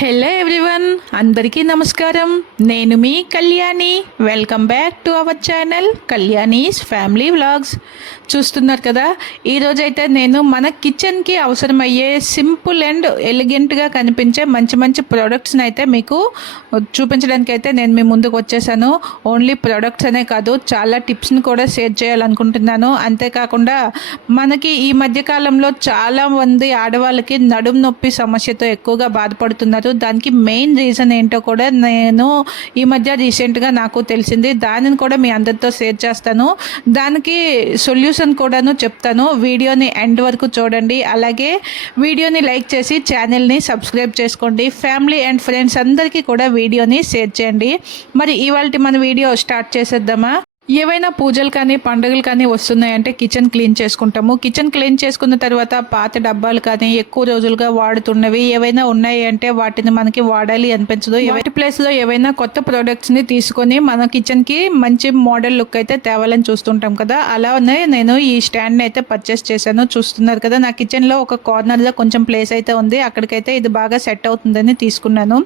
Hello everyone, అందరికీ నమస్కారం. నేను మీ Kalyani. Welcome back to our channel Kalyani's family vlogs. చూస్తున్నారు కదా, ఈరోజైతే నేను మన కిచెన్కి అవసరమయ్యే సింపుల్ అండ్ ఎలిగెంట్గా కనిపించే మంచి మంచి ప్రోడక్ట్స్ని అయితే మీకు చూపించడానికి అయితే నేను మీ ముందుకు వచ్చేసాను. ఓన్లీ ప్రోడక్ట్స్ అనే కాదు, చాలా టిప్స్ని కూడా షేర్ చేయాలనుకుంటున్నాను. అంతేకాకుండా మనకి ఈ మధ్యకాలంలో చాలామంది ఆడవాళ్ళకి నడుము నొప్పి సమస్యతో ఎక్కువగా బాధపడుతున్నారు. దానికి మెయిన్ రీజన్ ఏంటో కూడా నేను ఈ మధ్య రీసెంట్గా నాకు తెలిసింది. దానిని కూడా మీ అందరితో షేర్ చేస్తాను. దానికి సొల్యూషన్ కూడాను చెప్తాను. వీడియోని ఎండ్ వరకు చూడండి. అలాగే వీడియోని లైక్ చేసి ఛానల్ని సబ్స్క్రైబ్ చేసుకోండి. ఫ్యామిలీ అండ్ ఫ్రెండ్స్ అందరికీ కూడా వీడియోని షేర్ చేయండి. మరి ఇవాళ మన వీడియో స్టార్ట్ చేసేద్దామా? ఏవైనా పూజలు కానీ పండుగలు కానీ వస్తున్నాయంటే కిచెన్ క్లీన్ చేసుకుంటాము. కిచెన్ క్లీన్ చేసుకున్న తర్వాత పాత డబ్బాలు కానీ ఎక్కువ రోజులుగా వాడుతున్నవి ఏవైనా ఉన్నాయి అంటే వాటిని మనకి వాడాలి అనిపించదు. వాటి ప్లేస్లో ఏవైనా కొత్త ప్రోడక్ట్స్ని తీసుకొని మన కిచెన్కి మంచి మోడల్ లుక్ అయితే తేవాలని చూస్తుంటాం కదా. అలానే నేను ఈ స్టాండ్ని అయితే పర్చేస్ చేశాను. చూస్తున్నారు కదా, నా కిచెన్లో ఒక కార్నర్లో కొంచెం ప్లేస్ అయితే ఉంది. అక్కడికైతే ఇది బాగా సెట్ అవుతుందని తీసుకున్నాను.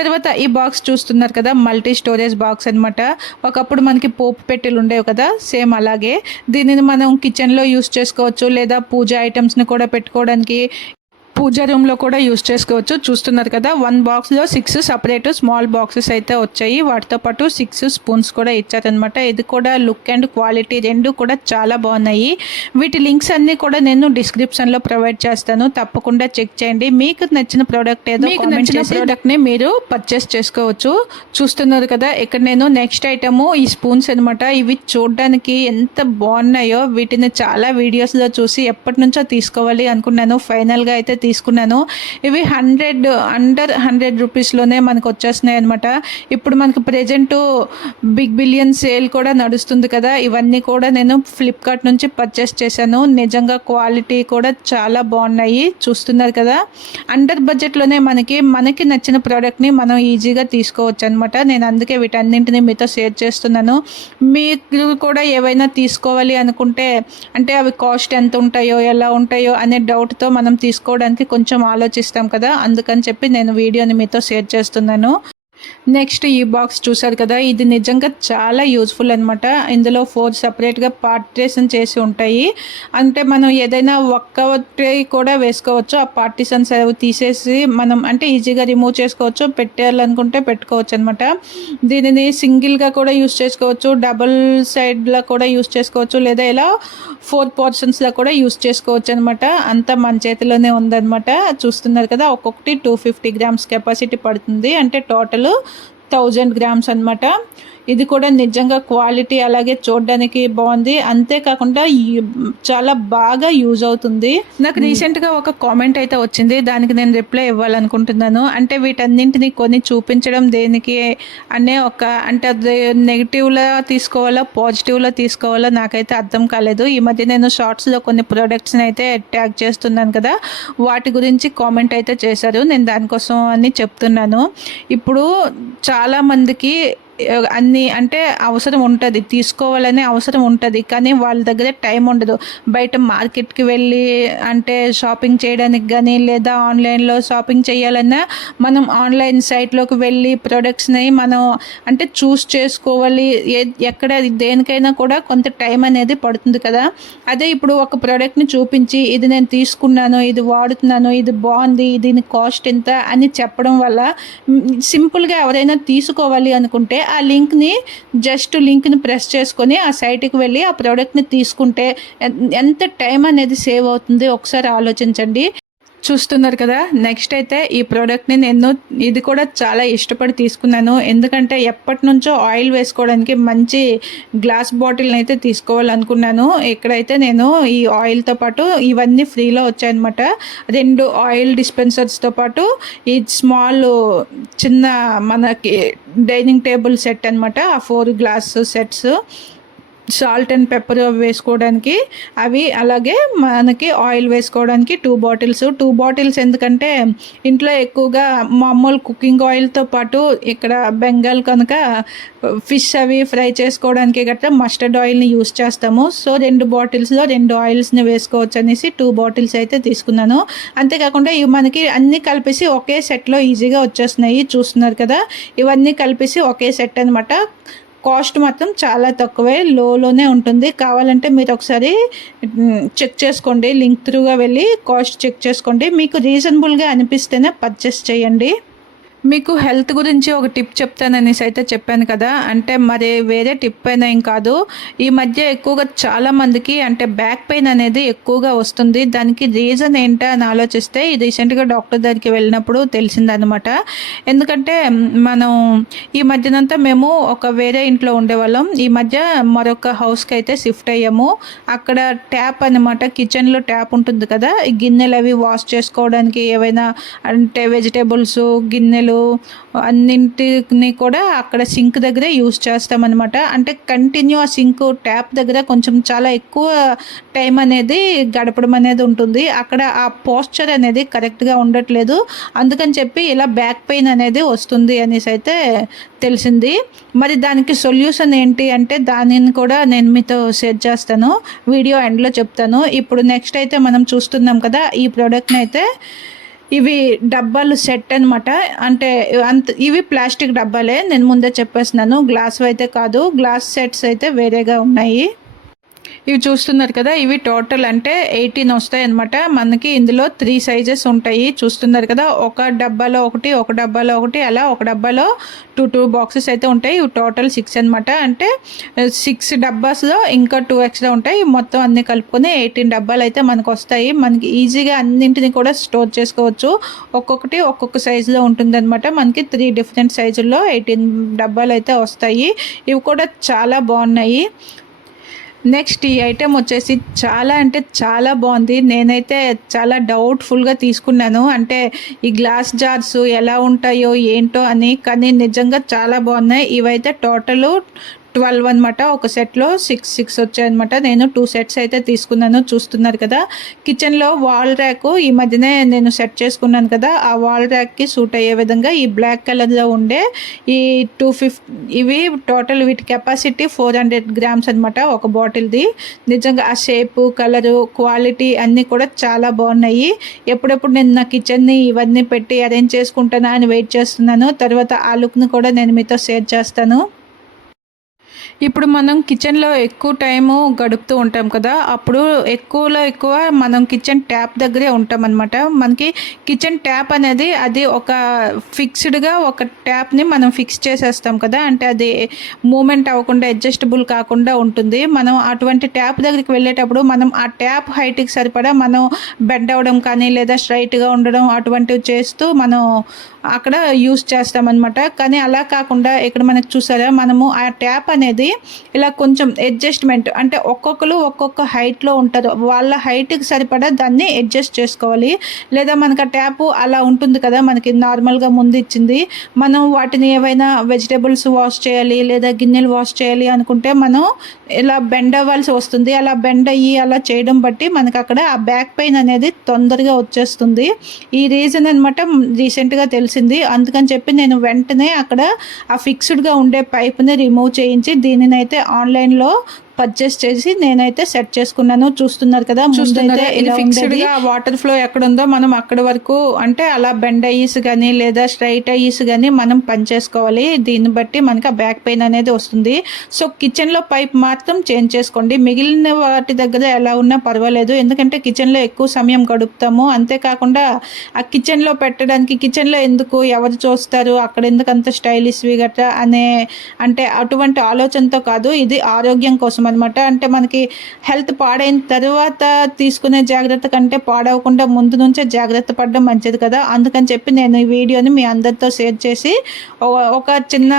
తర్వాత ఈ బాక్స్ చూస్తున్నారు కదా, మల్టీ స్టోరేజ్ బాక్స్ అనమాట. ఒకప్పుడు మనకి పోపు పెట్టెలు ఉండేవి కదా, సేమ్ అలాగే. దీనిని మనం కిచెన్లో యూస్ చేసుకోవచ్చు, లేదా పూజ ఐటమ్స్ని కూడా పెట్టుకోవడానికి పూజా రూమ్లో కూడా యూస్ చేసుకోవచ్చు. చూస్తున్నారు కదా, 1 బాక్స్లో 6 సపరేట్ స్మాల్ బాక్సెస్ అయితే వచ్చాయి. వాటితో పాటు 6 స్పూన్స్ కూడా ఇచ్చారనమాట. ఇది కూడా లుక్ అండ్ క్వాలిటీ రెండు కూడా చాలా బాగున్నాయి. వీటి లింక్స్ అన్నీ కూడా నేను డిస్క్రిప్షన్లో ప్రొవైడ్ చేస్తాను. తప్పకుండా చెక్ చేయండి. మీకు నచ్చిన ప్రోడక్ట్ ఏదో మీకు నచ్చిన ప్రోడక్ట్ని మీరు పర్చేస్ చేసుకోవచ్చు. చూస్తున్నారు కదా, ఇక్కడ నేను నెక్స్ట్ ఐటము ఈ స్పూన్స్ అనమాట. ఇవి చూడడానికి ఎంత బాగున్నాయో. వీటిని చాలా వీడియోస్లో చూసి ఎప్పటి నుంచో తీసుకోవాలి అనుకున్నాను. ఫైనల్గా అయితే తీసుకున్నాను. ఇవి అండర్ 100 రూపీస్లోనే మనకు వచ్చేస్తున్నాయి అనమాట. ఇప్పుడు మనకు ప్రెజెంట్ బిగ్ బిలియన్ సేల్ కూడా నడుస్తుంది కదా. ఇవన్నీ కూడా నేను ఫ్లిప్కార్ట్ నుంచి పర్చేస్ చేశాను. నిజంగా క్వాలిటీ కూడా చాలా బాగున్నాయి. చూస్తున్నారు కదా, అండర్ బడ్జెట్లోనే మనకి నచ్చిన ప్రోడక్ట్ని మనం ఈజీగా తీసుకోవచ్చు అనమాట. నేను అందుకే వీటన్నింటినీ మీతో షేర్ చేస్తున్నాను. మీరు కూడా ఏవైనా తీసుకోవాలి అనుకుంటే, అంటే అవి కాస్ట్ ఎంత ఉంటాయో ఎలా ఉంటాయో అనే డౌట్తో మనం తీసుకోవడానికి కొంచెం ఆలోచిస్తాం కదా. అందుకని చెప్పి నేను వీడియోని మీతో షేర్ చేస్తున్నాను. నెక్స్ట్ ఈ బాక్స్ చూసారు కదా, ఇది నిజంగా చాలా యూజ్ఫుల్ అనమాట. ఇందులో 4 సపరేట్గా పార్టీషన్ చేసి ఉంటాయి. అంటే మనం ఏదైనా ఒక్కటి కూడా వేసుకోవచ్చు. ఆ పార్టీషన్స్ అవి తీసేసి మనం అంటే ఈజీగా రిమూవ్ చేసుకోవచ్చు. పెట్టాలనుకుంటే పెట్టుకోవచ్చు అనమాట. దీనిని సింగిల్గా కూడా యూస్ చేసుకోవచ్చు, డబుల్ సైడ్లో కూడా యూస్ చేసుకోవచ్చు, లేదా ఇలా 4 పోర్షన్స్లో కూడా యూస్ చేసుకోవచ్చు అనమాట. అంతా మన చేతిలోనే ఉందన్నమాట. చూస్తున్నారు కదా, ఒక్కొక్కటి 250 గ్రామ్స్ కెపాసిటీ పడుతుంది. అంటే టోటల్ 1000 గ్రామ్స్ అనమాట. ఇది కూడా నిజంగా క్వాలిటీ అలాగే చూడడానికి బాగుంది. అంతేకాకుండా చాలా బాగా యూజ్ అవుతుంది. నాకు రీసెంట్గా ఒక కామెంట్ అయితే వచ్చింది, దానికి నేను రిప్లై ఇవ్వాలనుకుంటున్నాను. అంటే వీటన్నింటినీ కొని చూపించడం దేనికి అనే అంటే అది నెగిటివ్లో తీసుకోవాలా పాజిటివ్లో తీసుకోవాలా నాకైతే అర్థం కాలేదు. ఈ మధ్య నేను షార్ట్స్లో కొన్ని ప్రోడక్ట్స్ని అయితే ట్యాగ్ చేస్తున్నాను కదా, వాటి గురించి కామెంట్ అయితే చేశారు. నేను దానికోసం అని చెప్తున్నాను. ఇప్పుడు చాలామందికి అన్నీ అంటే అవసరం ఉంటుంది, తీసుకోవాలనే అవసరం ఉంటుంది. కానీ వాళ్ళ దగ్గర టైం ఉండదు. బయట మార్కెట్కి వెళ్ళి అంటే షాపింగ్ చేయడానికి కానీ, లేదా ఆన్లైన్లో షాపింగ్ చేయాలన్నా మనం ఆన్లైన్ సైట్లోకి వెళ్ళి ప్రోడక్ట్స్ని మనం అంటే చూస్ చేసుకోవాలి. ఎక్కడ దేనికైనా కూడా కొంత టైం అనేది పడుతుంది కదా. అదే ఇప్పుడు ఒక ప్రోడక్ట్ని చూపించి ఇది నేను తీసుకున్నాను, ఇది వాడుతున్నాను, ఇది బాగుంది, దీని కాస్ట్ ఎంత అని చెప్పడం వల్ల సింపుల్గా ఎవరైనా తీసుకోవాలి అనుకుంటే ఆ లింక్ని ప్రెస్ చేసుకొని ఆ సైట్కి వెళ్ళి ఆ ప్రోడక్ట్ని తీసుకుంటే ఎంత టైం అనేది సేవ్ అవుతుంది ఒకసారి ఆలోచించండి. చూస్తున్నారు కదా, నెక్స్ట్ అయితే ఈ ప్రోడక్ట్ని నేను ఇది కూడా చాలా ఇష్టపడి తీసుకున్నాను. ఎందుకంటే ఎప్పటి నుంచో ఆయిల్ వేసుకోవడానికి మంచి గ్లాస్ బాటిల్ని అయితే తీసుకోవాలనుకున్నాను. ఇక్కడైతే నేను ఈ ఆయిల్తో పాటు ఇవన్నీ ఫ్రీలో వచ్చాయన్నమాట. 2 ఆయిల్ డిస్పెన్సర్స్తో పాటు ఈ స్మాల్ చిన్న మనకి డైనింగ్ టేబుల్ సెట్ అనమాట. ఆ 4 glass sets salt and pepper వేసుకోవడానికి అవి, అలాగే మనకి ఆయిల్ వేసుకోవడానికి 2 బాటిల్స్. 2 బాటిల్స్ ఎందుకంటే ఇంట్లో ఎక్కువగా మామూలు కుకింగ్ ఆయిల్తో పాటు ఇక్కడ బెంగాల్ కనుక ఫిష్ అవి ఫ్రై చేసుకోవడానికి గట్రా మస్టర్డ్ ఆయిల్ని యూస్ చేస్తాము. సో 2 బాటిల్స్లో 2 ఆయిల్స్ని వేసుకోవచ్చు అనేసి 2 బాటిల్స్ అయితే తీసుకున్నాను. అంతేకాకుండా ఇవి మనకి అన్నీ కలిపేసి ఒకే సెట్లో ఈజీగా వచ్చేస్తున్నాయి. చూస్తున్నారు కదా, ఇవన్నీ కలిపేసి ఒకే సెట్ అనమాట. కాస్ట్ మాత్రం చాలా తక్కువే, లోనే ఉంటుంది. కావాలంటే మీరు ఒకసారి చెక్ చేసుకోండి, లింక్ త్రూగా వెళ్ళి కాస్ట్ చెక్ చేసుకోండి. మీకు రీజనబుల్గా అనిపిస్తేనే పర్చేస్ చేయండి. మీకు హెల్త్ గురించి ఒక టిప్ చెప్తాననేసి అయితే చెప్పాను కదా, అంటే మరి వేరే టిప్ అయినా ఏం కాదు. ఈ మధ్య ఎక్కువగా చాలామందికి అంటే బ్యాక్ పెయిన్ అనేది ఎక్కువగా వస్తుంది. దానికి రీజన్ ఏంటా అని ఆలోచిస్తే రీసెంట్గా డాక్టర్ దగ్గరికి వెళ్ళినప్పుడు తెలిసిందనమాట. ఎందుకంటే మనం ఈ మధ్యనంతా మేము ఒక వేరే ఇంట్లో ఉండేవాళ్ళం. ఈ మధ్య మరొక హౌస్కి అయితే షిఫ్ట్ అయ్యాము. అక్కడ ట్యాప్ అనమాట, కిచెన్లో ట్యాప్ ఉంటుంది కదా, ఈ గిన్నెలు అవి వాష్ చేసుకోవడానికి ఏవైనా అంటే వెజిటేబుల్స్, గిన్నెలు అన్నింటిని కూడా అక్కడ సింక్ దగ్గరే యూస్ చేస్తామన్నమాట. అంటే కంటిన్యూ ఆ సింక్ ట్యాప్ దగ్గర కొంచెం చాలా ఎక్కువ టైం అనేది గడపడం అనేది ఉంటుంది. అక్కడ ఆ పోస్చర్ అనేది కరెక్ట్గా ఉండట్లేదు. అందుకని చెప్పి ఇలా బ్యాక్ పెయిన్ అనేది వస్తుంది అనేసి అయితే తెలిసింది. మరి దానికి సొల్యూషన్ ఏంటి అంటే దానిని కూడా నేను మీతో షేర్ చేస్తాను, వీడియో ఎండ్లో చెప్తాను. ఇప్పుడు నెక్స్ట్ అయితే మనం చూస్తున్నాం కదా, ఈ ప్రోడక్ట్ని అయితే ఇవి డబ్బాలు సెట్ అనమాట. అంటే ఇవి ప్లాస్టిక్ డబ్బాలే, నేను ముందే చెప్పేస్తున్నాను. గ్లాస్ అయితే కాదు, గ్లాస్ సెట్స్ అయితే వేరేగా ఉన్నాయి. ఇవి చూస్తున్నారు కదా, ఇవి టోటల్ అంటే 18 వస్తాయి అనమాట. మనకి ఇందులో 3 సైజెస్ ఉంటాయి. చూస్తున్నారు కదా, ఒక డబ్బాలో ఒకటి, ఒక డబ్బాలో ఒకటి, అలా ఒక డబ్బాలో 2 బాక్సెస్ అయితే ఉంటాయి. ఇవి టోటల్ 6 అనమాట. అంటే 6 డబ్బాస్లో ఇంకా 2 ఎక్స్ట్రా ఉంటాయి. మొత్తం అన్ని కలుపుకొని 18 డబ్బాలు అయితే మనకు వస్తాయి. మనకి ఈజీగా అన్నింటిని కూడా స్టోర్ చేసుకోవచ్చు. ఒక్కొక్కటి ఒక్కొక్క సైజులో ఉంటుందన్నమాట. మనకి 3 డిఫరెంట్ సైజుల్లో 18 డబ్బాలు అయితే వస్తాయి. ఇవి కూడా చాలా బాగున్నాయి. నెక్స్ట్ ఈ ఐటెం వచ్చేసి చాలా అంటే చాలా బాగుంది. నేనైతే చాలా డౌట్ఫుల్గా తీసుకున్నాను, అంటే ఈ గ్లాస్ జార్స్ ఎలా ఉంటాయో ఏంటో అని. కానీ నిజంగా చాలా బాగున్నాయి. ఇవైతే టోటలు 12 అనమాట. ఒక సెట్లో 6 వచ్చాయన్నమాట. నేను 2 సెట్స్ అయితే తీసుకున్నాను. చూస్తున్నారు కదా, కిచెన్లో వాల్ ర్యాక్ ఈ మధ్యనే నేను సెట్ చేసుకున్నాను కదా, ఆ వాల్ ర్యాక్కి సూట్ అయ్యే విధంగా ఈ బ్లాక్ కలర్లో ఉండే ఈ 250 ఇవి టోటల్ వీటి కెపాసిటీ 400 గ్రామ్స్ అనమాట ఒక బాటిల్ది. నిజంగా ఆ షేపు, కలరు, క్వాలిటీ అన్నీ కూడా చాలా బాగున్నాయి. ఎప్పుడెప్పుడు నేను నా కిచెన్ని ఇవన్నీ పెట్టి అరేంజ్ చేసుకుంటానా అని వెయిట్ చేస్తున్నాను. తర్వాత ఆ లుక్ని కూడా నేను మీతో షేర్ చేస్తాను. ఇప్పుడు మనం కిచెన్లో ఎక్కువ టైము గడుపుతూ ఉంటాం కదా, అప్పుడు ఎక్కువలో ఎక్కువ మనం కిచెన్ ట్యాప్ దగ్గరే ఉంటాం అనమాట. మనకి కిచెన్ ట్యాప్ అనేది అది ఒక ఫిక్స్డ్గా ఒక ట్యాప్ని మనం ఫిక్స్ చేసేస్తాం కదా, అంటే అది మూమెంట్ అవ్వకుండా అడ్జస్టబుల్ కాకుండా ఉంటుంది. మనం అటువంటి ట్యాప్ దగ్గరికి వెళ్ళేటప్పుడు మనం ఆ ట్యాప్ హైట్కి సరిపడా మనం బెండ్ అవ్వడం కానీ లేదా స్ట్రైట్గా ఉండడం అటువంటివి చేస్తూ మనం అక్కడ యూస్ చేస్తామన్నమాట. కానీ అలా కాకుండా ఇక్కడ మనకు చూసారా, మనము ఆ ట్యాప్ అనేది ఇలా కొంచెం అడ్జస్ట్మెంట్, అంటే ఒక్కొక్కరు ఒక్కొక్క హైట్లో ఉంటారు, వాళ్ళ హైట్కి సరిపడా దాన్ని అడ్జస్ట్ చేసుకోవాలి. లేదా మనకు ఆ ట్యాప్ అలా ఉంటుంది కదా, మనకి నార్మల్గా ముందు ఇచ్చింది, మనం వాటిని ఏవైనా వెజిటేబుల్స్ వాష్ చేయాలి లేదా గిన్నెలు వాష్ చేయాలి అనుకుంటే మనం ఇలా బెండ్ అవ్వాల్సి వస్తుంది. అలా బెండ్ అయ్యి అలా చేయడం బట్టి మనకు అక్కడ ఆ బ్యాక్ పెయిన్ అనేది తొందరగా వచ్చేస్తుంది. ఈ రీజన్ అనమాట రీసెంట్గా తెలిసింది. అందుకని చెప్పి నేను వెంటనే అక్కడ ఆ ఫిక్స్డ్గా ఉండే పైప్ని రిమూవ్ చేయించి దీనిని అయితే ఆన్లైన్లో పర్చేస్ చేసి నేనైతే సెట్ చేసుకున్నాను. చూస్తున్నారు కదా, చూస్తుంటే ఇది ఫిక్స్డ్గా వాటర్ ఫ్లో ఎక్కడ ఉందో మనం అక్కడ వరకు, అంటే అలా బెండ్ అయ్యిస్ కానీ లేదా స్ట్రైట్ అయ్యిస్ కానీ మనం పని చేసుకోవాలి. దీన్ని బట్టి మనకి ఆ బ్యాక్ పెయిన్ అనేది వస్తుంది. సో కిచెన్లో పైప్ మాత్రం చేంజ్ చేసుకోండి, మిగిలిన వాటి దగ్గర ఎలా ఉన్నా పర్వాలేదు. ఎందుకంటే కిచెన్లో ఎక్కువ సమయం గడుపుతాము. అంతేకాకుండా ఆ కిచెన్లో పెట్టడానికి, కిచెన్లో ఎందుకు ఎవరు చూస్తారు, అక్కడ ఎందుకు అంత స్టైలిష్వి గట్రా అనే అంటే అటువంటి ఆలోచనతో కాదు, ఇది ఆరోగ్యం కోసం అనమాట. అంటే మనకి హెల్త్ పాడైన తర్వాత తీసుకునే జాగ్రత్త కంటే పాడవకుండా ముందు నుంచే జాగ్రత్త పడడం మంచిది కదా. అందుకని చెప్పి నేను ఈ వీడియోని మీ అందరితో షేర్ చేసి ఒక చిన్న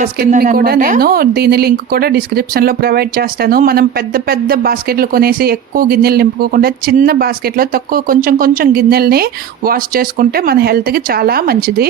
చెప్తున్నాను కూడా. నేను దీని లింక్ కూడా డిస్క్రిప్షన్లో ప్రొవైడ్ చేస్తాను. మనం పెద్ద పెద్ద బాస్కెట్లు కొనేసి ఎక్కువ గిన్నెలు నింపుకోకుండా చిన్న బాస్కెట్లో కొంచెం గిన్నెల్ని వాష్ చేసుకుంటే మన హెల్త్కి చాలా మంచిది.